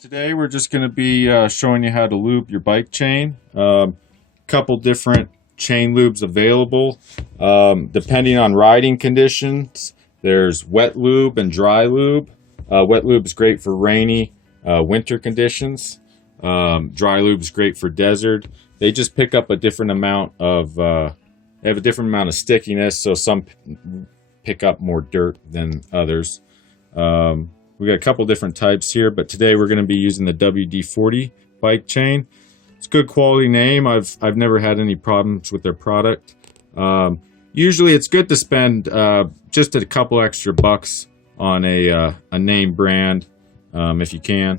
Today we're just going to be showing you how to lube your bike chain. Couple different chain lubes available depending on riding conditions. There's wet lube and dry lube. Wet lube is great for rainy winter conditions. Dry lube is great for desert. They just pick up a different amount of they have a different amount of stickiness, so some pick up more dirt than others. We got a couple different types here, but today we're going to be using the WD40 bike chain. It's a good quality name. I've never had any problems with their product. Usually it's good to spend just a couple extra bucks on a name brand if you can,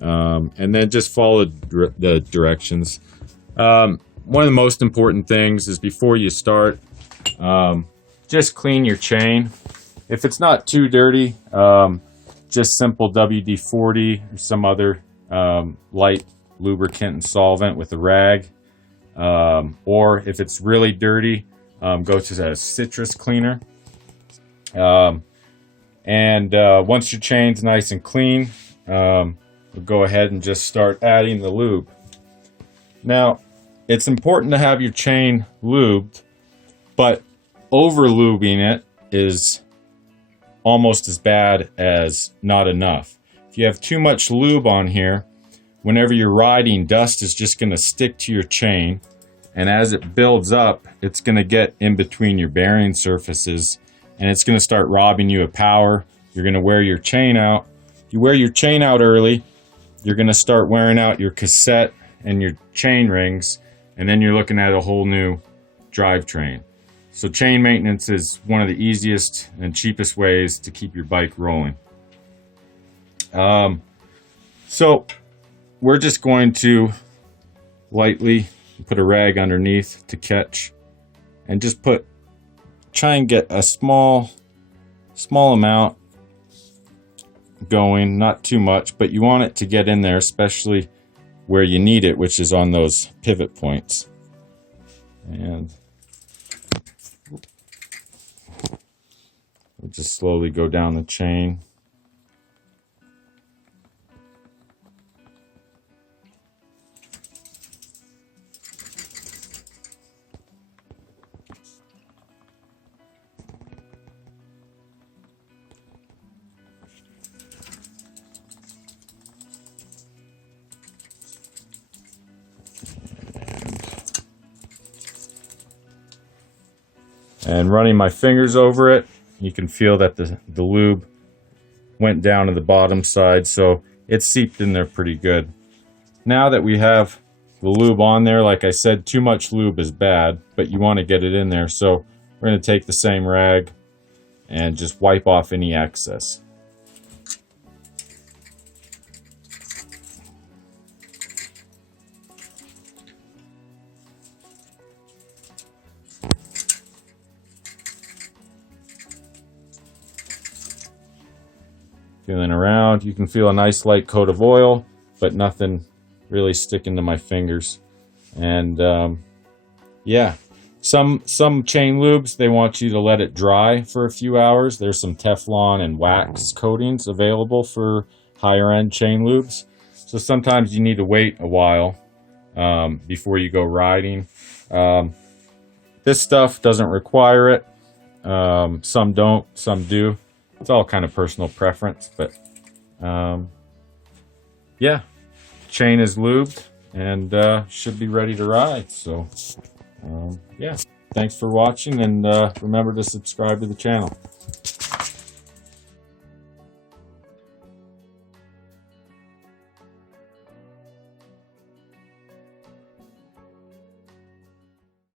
and then just follow the directions. One of the most important things is before you start, just clean your chain. If it's not too dirty, just simple WD-40 or some other light lubricant and solvent with a rag. Or if it's really dirty, go to a citrus cleaner. Once your chain's nice and clean, we'll go ahead and just start adding the lube. Now, it's important to have your chain lubed, but over lubing it is almost as bad as not enough. If you have too much lube on here, whenever you're riding, dust is just going to stick to your chain, and as it builds up, it's going to get in between your bearing surfaces, and it's going to start robbing you of power. You're going to wear your chain out. If you wear your chain out early, you're going to start wearing out your cassette and your chain rings, and then you're looking at a whole new drivetrain. So chain maintenance is one of the easiest and cheapest ways to keep your bike rolling. So we're just going to lightly put a rag underneath to catch, and just try and get a small amount going, not too much, but you want it to get in there, especially where you need it, which is on those pivot points. And we'll just slowly go down the chain. And running my fingers over it, you can feel that the lube went down to the bottom side, so it's seeped in there pretty good. Now that we have the lube on there, like I said, too much lube is bad, but you want to get it in there. So we're going to take the same rag and just wipe off any excess. Feeling around, you can feel a nice light coat of oil, but nothing really sticking to my fingers. And yeah, some chain lubes, they want you to let it dry for a few hours. There's some Teflon and wax coatings available for higher end chain lubes, so sometimes you need to wait a while before you go riding. This stuff doesn't require it. Some don't, some do. It's all kind of personal preference, but yeah, chain is lubed and should be ready to ride. So yeah, thanks for watching, and remember to subscribe to the channel.